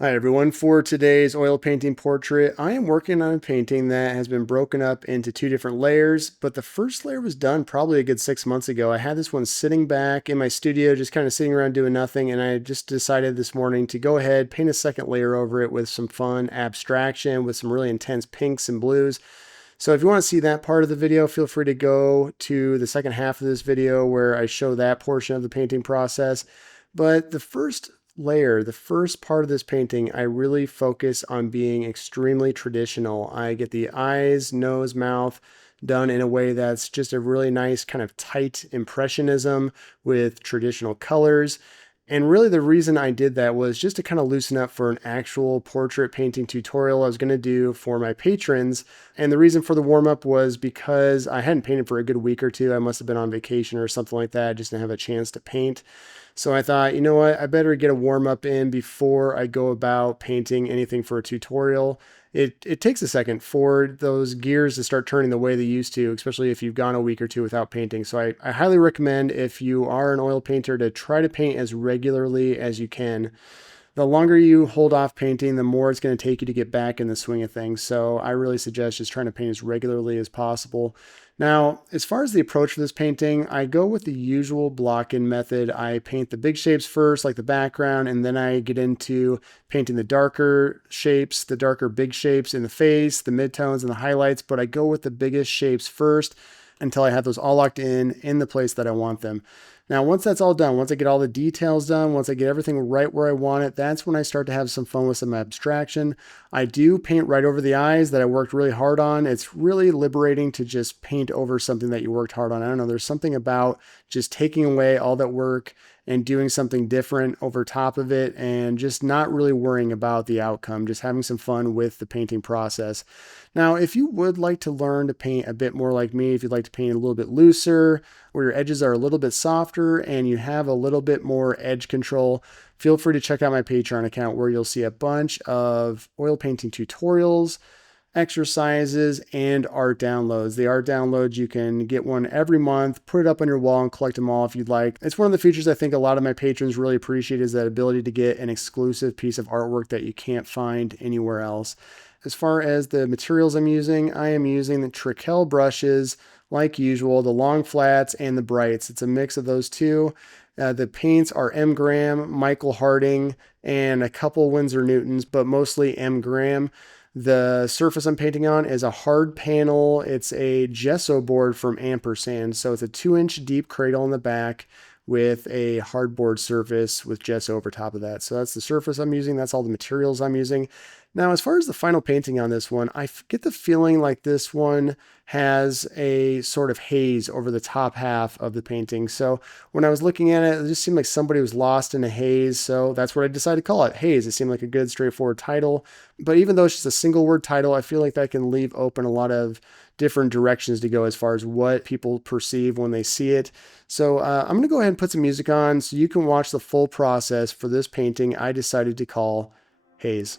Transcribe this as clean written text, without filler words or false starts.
Hi everyone, for today's oil painting portrait, I am working on a painting that has been broken up into two different layers, but the first layer was done probably a good 6 months ago. I had this one sitting back in my studio, just kind of sitting around doing nothing, and I just decided this morning to go ahead, paint a second layer over it with some fun abstraction, with some really intense pinks and blues. So if you want to see that part of the video, feel free to go to the second half of this video where I show that portion of the painting process. But the first layer, the first part of this painting, I really focus on being extremely traditional. I get the eyes, nose, mouth done in a way that's just a really nice kind of tight impressionism with traditional colors. And really the reason I did that was just to kind of loosen up for an actual portrait painting tutorial I was going to do for my patrons. And the reason for the warm up was because I hadn't painted for a good week or two. I must have been on vacation or something like that. I just didn't have a chance to paint. So I thought, you know what, I better get a warm up in before I go about painting anything for a tutorial. It takes a second for those gears to start turning the way they used to, especially if you've gone a week or two without painting. So I highly recommend, if you are an oil painter, to try to paint as regularly as you can. The longer you hold off painting, the more it's going to take you to get back in the swing of things. So I really suggest just trying to paint as regularly as possible. Now, as far as the approach for this painting, I go with the usual block-in method. I paint the big shapes first, like the background, and then I get into painting the darker shapes, the darker big shapes in the face, the midtones, and the highlights. But I go with the biggest shapes first until I have those all locked in the place that I want them. Now, once that's all done, once I get all the details done, once I get everything right where I want it, that's when I start to have some fun with some abstraction. I do paint right over the eyes that I worked really hard on. It's really liberating to just paint over something that you worked hard on. I don't know, there's something about just taking away all that work and doing something different over top of it and just not really worrying about the outcome, just having some fun with the painting process. Now, if you would like to learn to paint a bit more like me, if you'd like to paint a little bit looser, where your edges are a little bit softer and you have a little bit more edge control, feel free to check out my Patreon account where you'll see a bunch of oil painting tutorials, exercises, and art downloads. The art downloads, you can get one every month, put it up on your wall and collect them all if you'd like. It's one of the features I think a lot of my patrons really appreciate, is that ability to get an exclusive piece of artwork that you can't find anywhere else. As far as the materials I'm using, I am using the TREKELL brushes like usual, the long flats and the brights. It's a mix of those two. The paints are M. Graham, Michael Harding, and a couple Winsor Newtons, but mostly M. Graham. The surface I'm painting on is a hard panel. It's a gesso board from Ampersand. So it's a 2-inch deep cradle in the back with a hardboard surface with gesso over top of that. So that's the surface I'm using. That's all the materials I'm using. Now, as far as the final painting on this one, I get the feeling like this one has a sort of haze over the top half of the painting. So when I was looking at it, it just seemed like somebody was lost in a haze. So that's what I decided to call it, Haze. It seemed like a good, straightforward title. But even though it's just a single word title, I feel like that can leave open a lot of different directions to go as far as what people perceive when they see it. So I'm going to go ahead and put some music on so you can watch the full process for this painting I decided to call Haze.